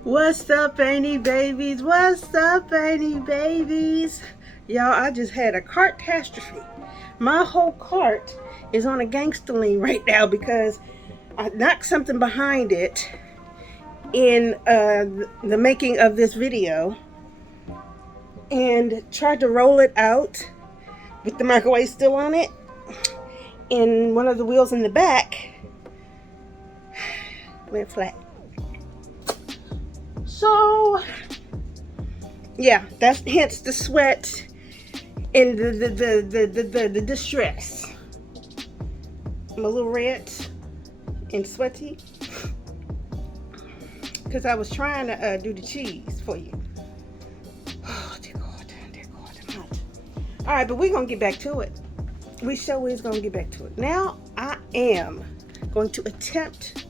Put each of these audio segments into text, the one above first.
What's up, Vanity babies? What's up, Vanity babies? Y'all, I just had a cart catastrophe. My whole cart is on a gangster lean right now because I knocked something behind it in the making of this video and tried to roll it out with the microwave still on it, and one of the wheels in the back went flat. So yeah, that's hence the sweat and the distress. I'm a little red and sweaty because I was trying to do the cheese for you. Oh, dear God, I'm hot. All right, but we're gonna get back to it. We sure is gonna get back to it. Now I am going to attempt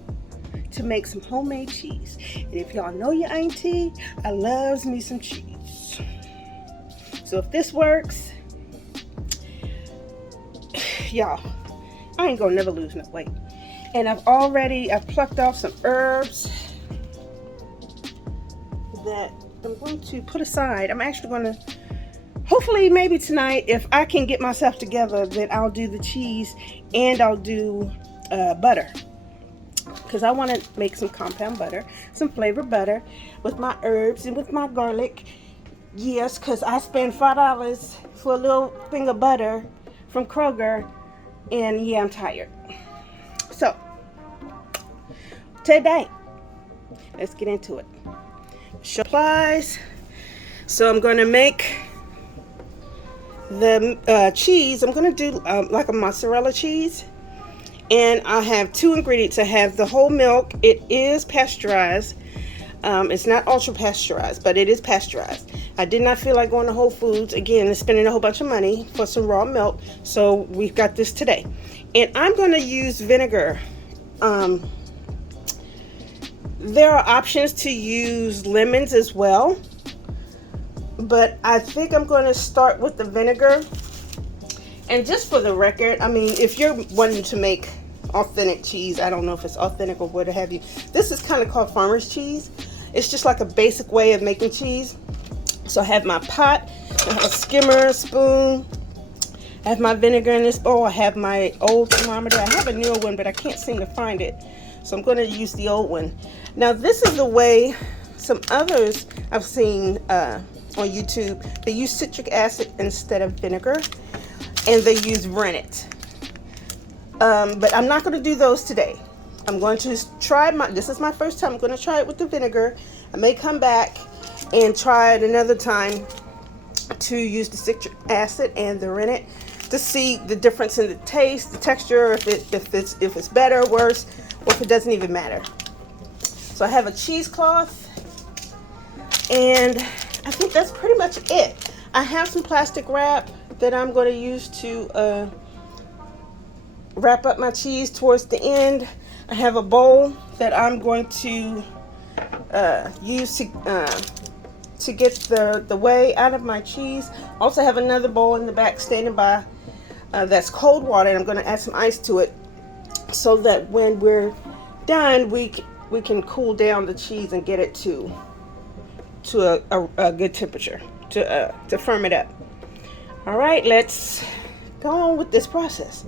to make some homemade cheese. And if y'all know your auntie, I loves me some cheese. So if this works, y'all, I ain't gonna never lose no weight. And I've plucked off some herbs that I'm going to put aside. I'm actually gonna, hopefully maybe tonight, if I can get myself together, then I'll do the cheese and I'll do butter. Because I want to make some compound butter, some flavored butter with my herbs and with my garlic. Yes, because I spend $5 for a little thing of butter from Kroger, and yeah, I'm tired. So today, let's get into it. Supplies. So I'm going to make the cheese. I'm going to do like a mozzarella cheese. And I have two ingredients. I have the whole milk. It is pasteurized. It's not ultra pasteurized, but it is pasteurized. I did not feel like going to Whole Foods again and spending a whole bunch of money for some raw milk. So we've got this today. And I'm going to use vinegar. There are options to use lemons as well. But I think I'm going to start with the vinegar. And just for the record, I mean, if you're wanting to make authentic cheese, I don't know if it's authentic or what have you. This is kind of called farmer's cheese. It's just like a basic way of making cheese. So I have my pot, I have a skimmer, spoon. I have my vinegar in this bowl. I have my old thermometer. I have a newer one, but I can't seem to find it. So I'm going to use the old one. Now, this is the way some others I've seen on YouTube. They use citric acid instead of vinegar. And they use rennet. But I'm not going to do those today. I'm going to try this is my first time. I'm going to try it with the vinegar. I may come back and try it another time to use the citric acid and the rennet to see the difference in the taste, the texture, if it's better or worse, or if it doesn't even matter. So I have a cheesecloth, and I think that's pretty much it. I have some plastic wrap that I'm going to use to wrap up my cheese towards the end. I have a bowl that I'm going to use to get the whey out of my cheese. Also have another bowl in the back standing by that's cold water, and I'm going to add some ice to it so that when we're done, we can cool down the cheese and get it to a good temperature to firm it up. All right, let's go on with this process.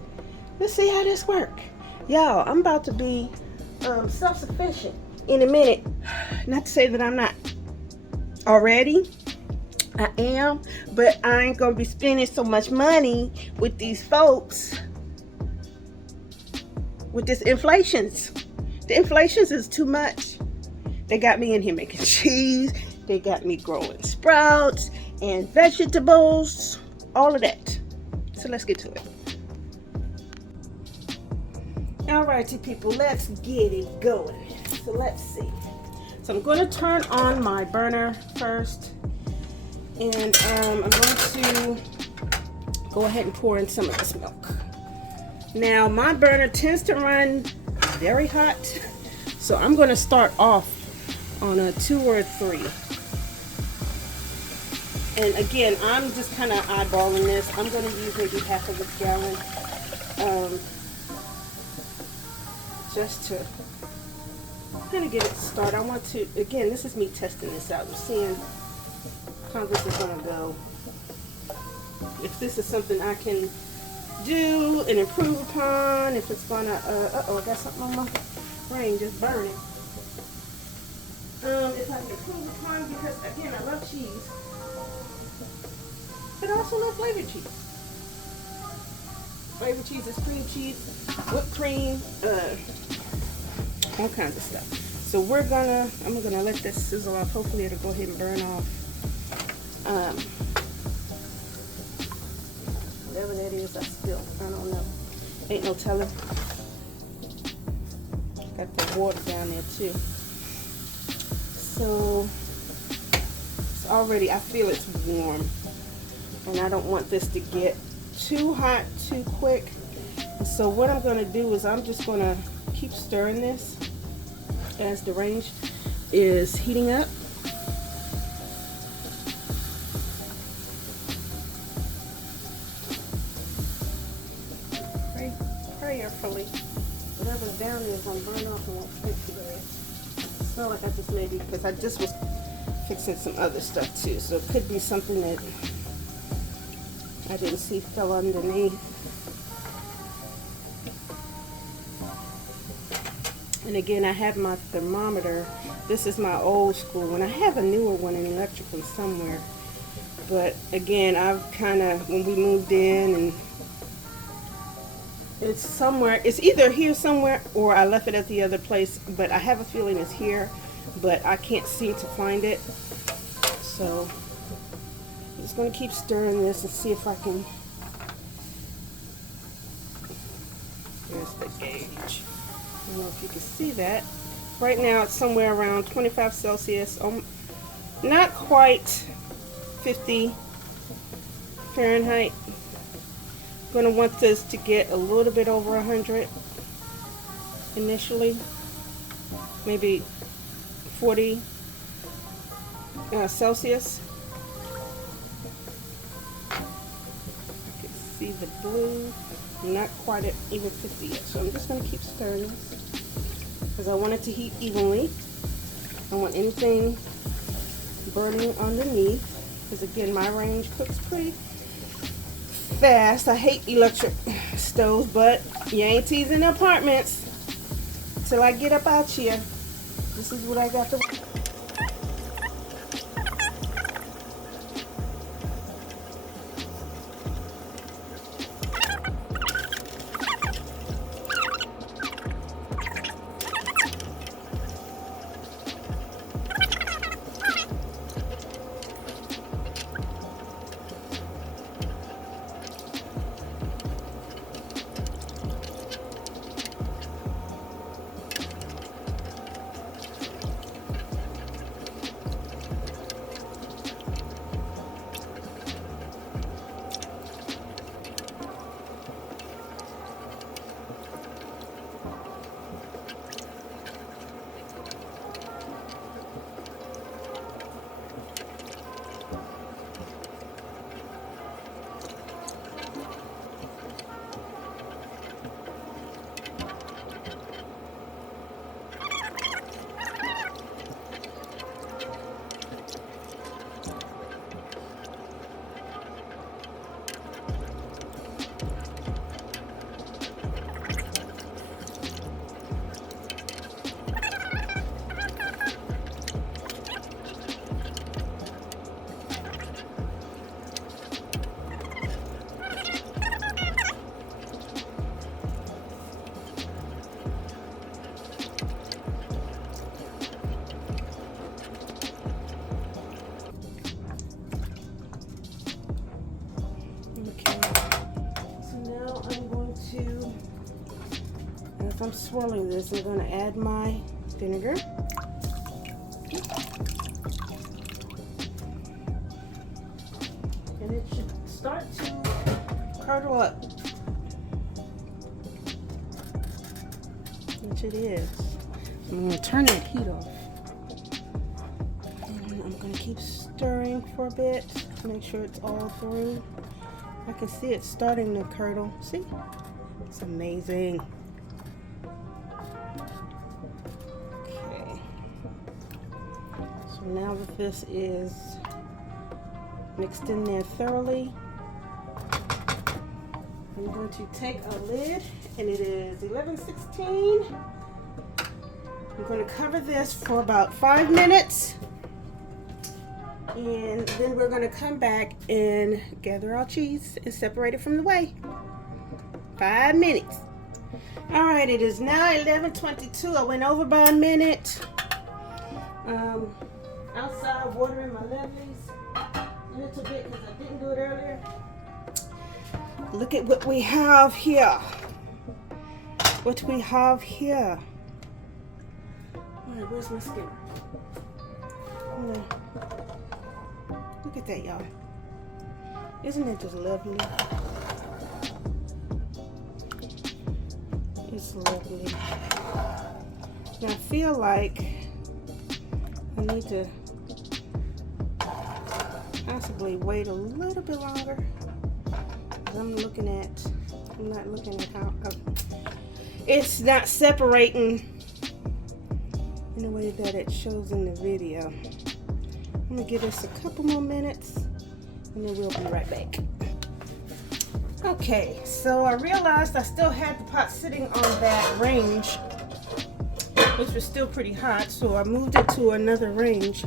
Let's see how this works. Y'all, I'm about to be self-sufficient in a minute. Not to say that I'm not already. I am, but I ain't gonna be spending so much money with these folks with this inflations. The inflations is too much. They got me in here making cheese. They got me growing sprouts and vegetables, all of that. So let's get to it. Alrighty, people, let's get it going. So let's see. So I'm going to turn on my burner first, and I'm going to go ahead and pour in some of this milk. Now, my burner tends to run very hot, so I'm going to start off on a 2 or a 3. And again, I'm just kind of eyeballing this. I'm going to use maybe half of a gallon just to I'm gonna get it started. I want to, again, this is me testing this out. I'm seeing how this is gonna go. If this is something I can do and improve upon, if it's gonna, uh-oh, I got something on my ring, just burning. If I can improve upon, because again, I love cheese, but I also love flavored cheese. Flavored cheese is cream cheese, whipped cream, all kinds of stuff. So I'm gonna let this sizzle off. Hopefully it'll go ahead and burn off. Whatever that is, I don't know. Ain't no telling. Got the water down there too. So it's already, I feel it's warm. And I don't want this to get too hot too quick. And so what I'm gonna do is I'm just gonna keep stirring this as the range is heating up. Prayerfully, whatever's down there is gonna burn off and won't stick to it. It's not like I just maybe, because I just was fixing some other stuff too, so it could be something that I didn't see fell underneath. And again, I have my thermometer. This is my old school one. I have a newer one, an electric one somewhere. But again, I've kind of, when we moved in, and it's somewhere, it's either here somewhere or I left it at the other place, but I have a feeling it's here, but I can't seem to find it. So I'm just going to keep stirring this and see if I can. There's the gauge. I don't know if you can see that. Right now it's somewhere around 25 Celsius, not quite 50 Fahrenheit. I'm going to want this to get a little bit over 100 initially, maybe 40 Celsius. I can see the blue. I'm not quite at even 50 yet, so I'm just going to keep stirring this because I want it to heat evenly. I don't want anything burning underneath, because again, my range cooks pretty fast. I hate electric stoves, but you ain't teasing the apartments till I get up out here. This is what I got to. As I'm swirling this, I'm going to add my vinegar. And it should start to curdle up, which it is. I'm going to turn that heat off. And I'm going to keep stirring for a bit to make sure it's all through. I can see it starting to curdle. See? It's amazing. Okay. So now that this is mixed in there thoroughly, I'm going to take a lid, and it is 11:16. I'm going to cover this for about 5 minutes, and then we're going to come back and gather our cheese and separate it from the whey. 5 minutes. All right, it is now 11:22. I went over by a minute. Outside watering my lovelies a little bit because I didn't do it earlier. Look at what we have here. What we have here. All right, where's my skimmer? Look at that, y'all. Isn't it just lovely? It's lovely. Now I feel like I need to possibly wait a little bit longer. I'm not looking at how it's not separating in the way that it shows in the video. I'm gonna give this a couple more minutes and then we'll be right back. Okay, so I realized I still had the pot sitting on that range, which was still pretty hot, so I moved it to another range.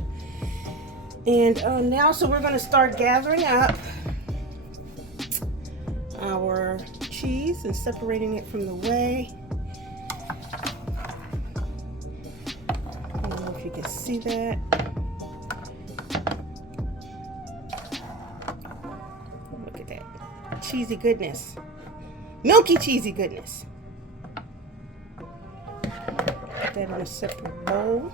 And now, so we're gonna start gathering up our cheese and separating it from the whey. I don't know if you can see that. Look at that cheesy goodness, milky cheesy goodness. Put that in a separate bowl.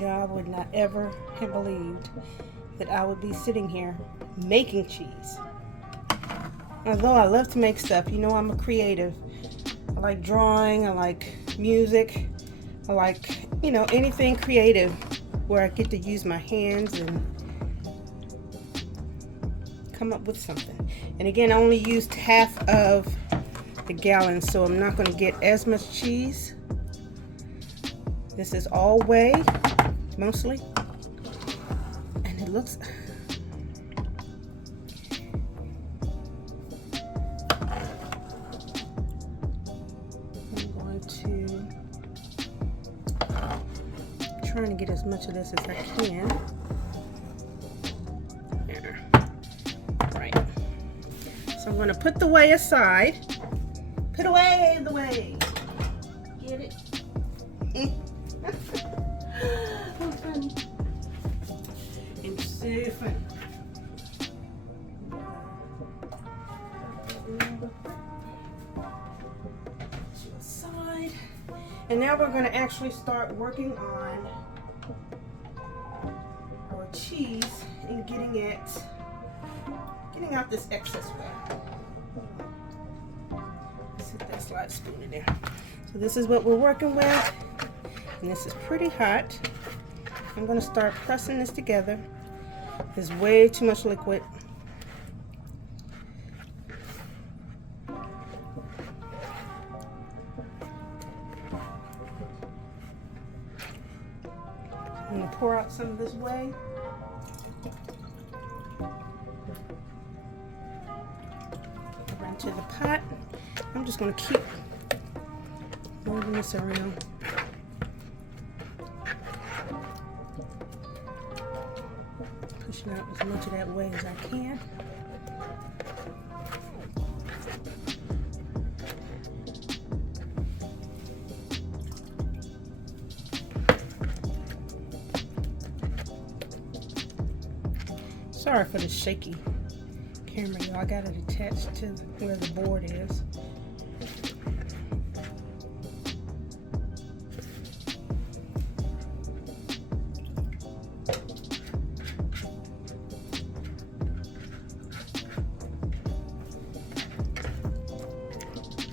Yeah, I would not ever have believed that I would be sitting here making cheese. Although I love to make stuff, you know, I'm a creative. I like drawing, I like music, I like, you know, anything creative where I get to use my hands and come up with something. And again, I only used half of the gallon, so I'm not going to get as much cheese. This is all whey, mostly, and it looks trying to get as much of this as I can. There. Right. So I'm going to put the whey aside. Put away the whey. Get it? Oh, funny. And so funny. To the side. And now we're going to actually start working on our cheese and getting out this excess whey. Set that slide spoon in there. So this is what we're working with, and this is pretty hot. I'm going to start pressing this together. There's way too much liquid. I'm going to pour out some of this whey. Right into the pot. I'm just going to keep moving this around. Pushing out as much of that whey as I can. Sorry for the shaky camera, y'all. I got it attached to where the board is.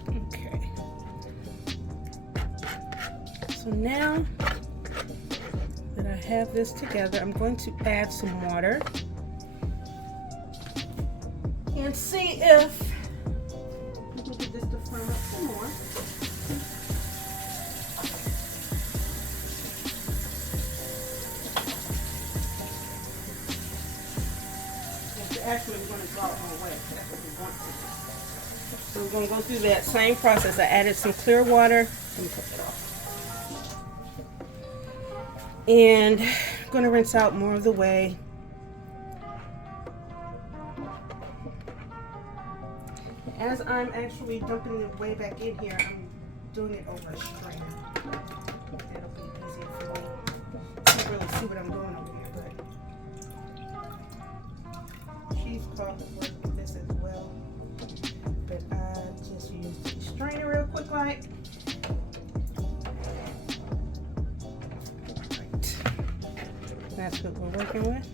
Okay. So now that I have this together, I'm going to add some water. and see if we can get this to firm up some more. Actually, we're going to draw it more wet. That's what we want to do. So we're going to go through that same process. I added some clear water. Let me cut that off. And I'm going to rinse out more of the whey. As I'm actually dumping the whey back in here, I'm doing it over a strainer. That'll be easier for me. Can't really see what I'm doing over here, but cheesecloth is working with this as well. But I just used the strainer real quick like. Right. That's what we're working with.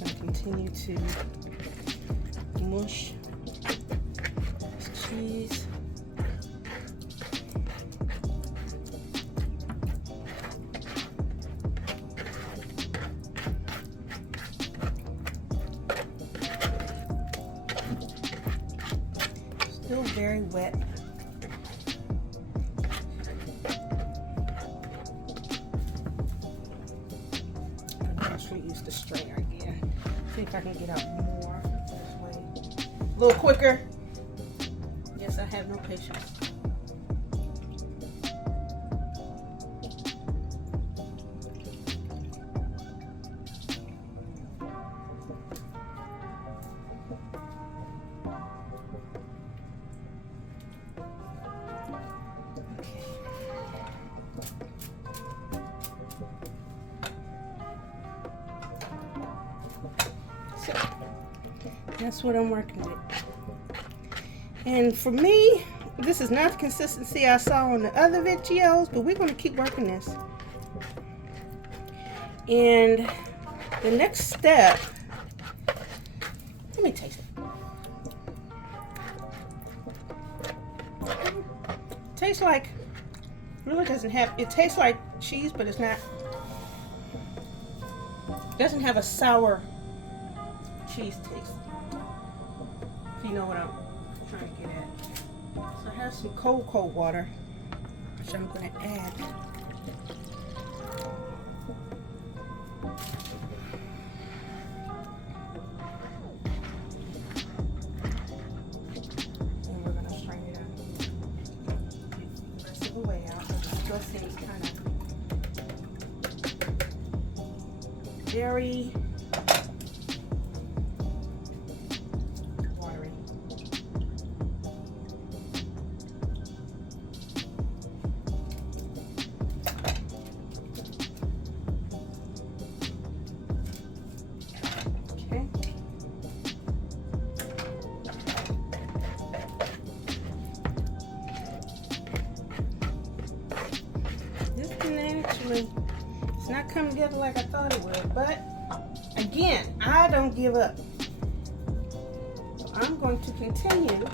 I'm going to continue to mush cheese. Still very wet. I'm actually use the strainer again. See if I can get out more this way. A little quicker. Yes, I have no patience. So that's what I'm working with. And for me, this is not the consistency I saw on the other videos, but we're going to keep working this. And the next step, let me taste it. Tastes like, really doesn't have, it tastes like cheese, but it's not, doesn't have a sour cheese taste. If you know what I'm trying to get at. So I have some cold water, which I'm going to add. And we're going to strain it out. Get the rest of the way out. But it still seems kind of very it's not coming together like I thought it would, but again, I don't give up. So I'm going to continue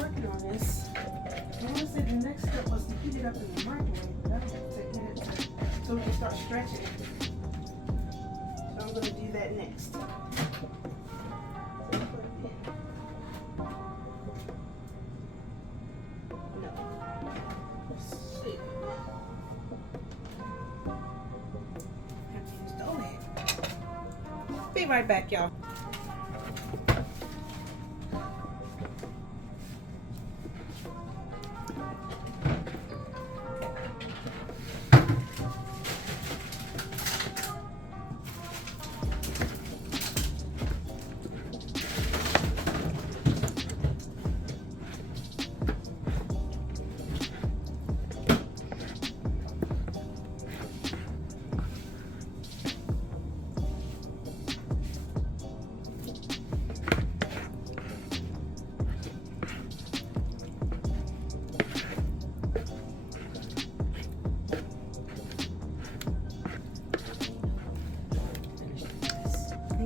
working on this. I want to say the next step was to heat it up in the microwave, but I have to get it so we can start stretching it. So I'm going to do that next. Be right back, y'all.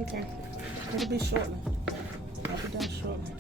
Okay, it'll be shortly. I'll be done shortly.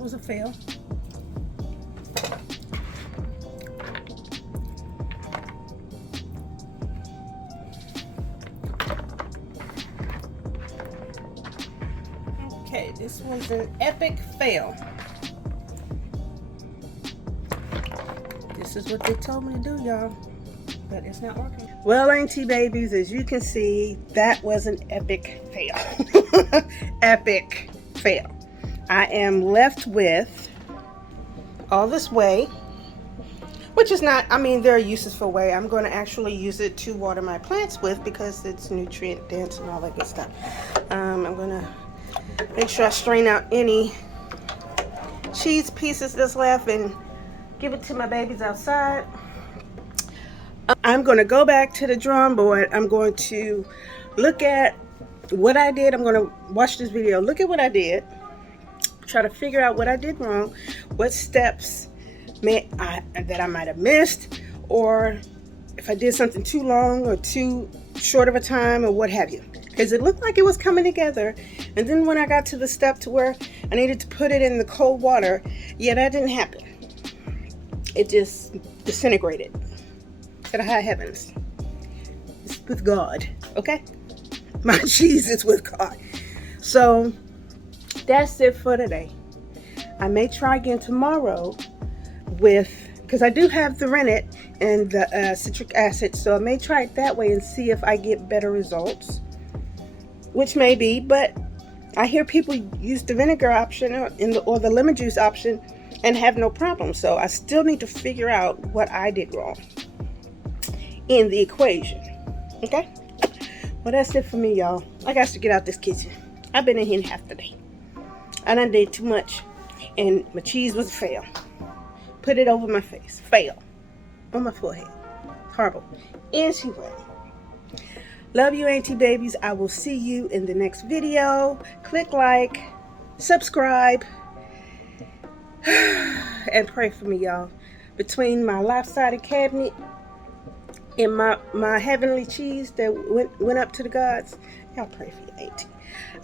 that was a fail. Okay, this was an epic fail. This is what they told me to do, y'all. But it's not working. Well, auntie babies, as you can see, that was an epic fail. Epic fail. I am left with all this whey, which is not, I mean, there are uses for whey. I'm going to actually use it to water my plants with because it's nutrient dense and all that good stuff. I'm going to make sure I strain out any cheese pieces that's left and give it to my babies outside. I'm going to go back to the drawing board. I'm going to look at what I did. I'm going to watch this video, look at what I did, try to figure out what I did wrong, what steps that I might have missed, or if I did something too long or too short of a time or what have you. Because it looked like it was coming together, and then when I got to the step to where I needed to put it in the cold water, yeah, that didn't happen. It just disintegrated to the high heavens. It's with God, okay? My cheese is with God. So that's it for today. I may try again tomorrow with, because I do have the rennet and the citric acid, so I may try it that way and see if I get better results, which may be, but I hear people use the vinegar option or the lemon juice option and have no problem. So I still need to figure out what I did wrong in the equation. Okay? Well, that's it for me, y'all. I got to get out this kitchen. I've been in here half the day. I done did too much, and my cheese was a fail. Put it over my face. Fail. On my forehead. Horrible. Anyway. Love you, auntie babies. I will see you in the next video. Click like, subscribe, and pray for me, y'all. Between my lopsided cabinet and my heavenly cheese that went up to the gods, y'all pray for your auntie.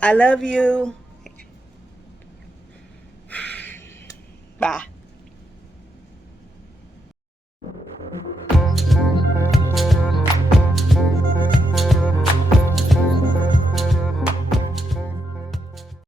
I love you. Bye.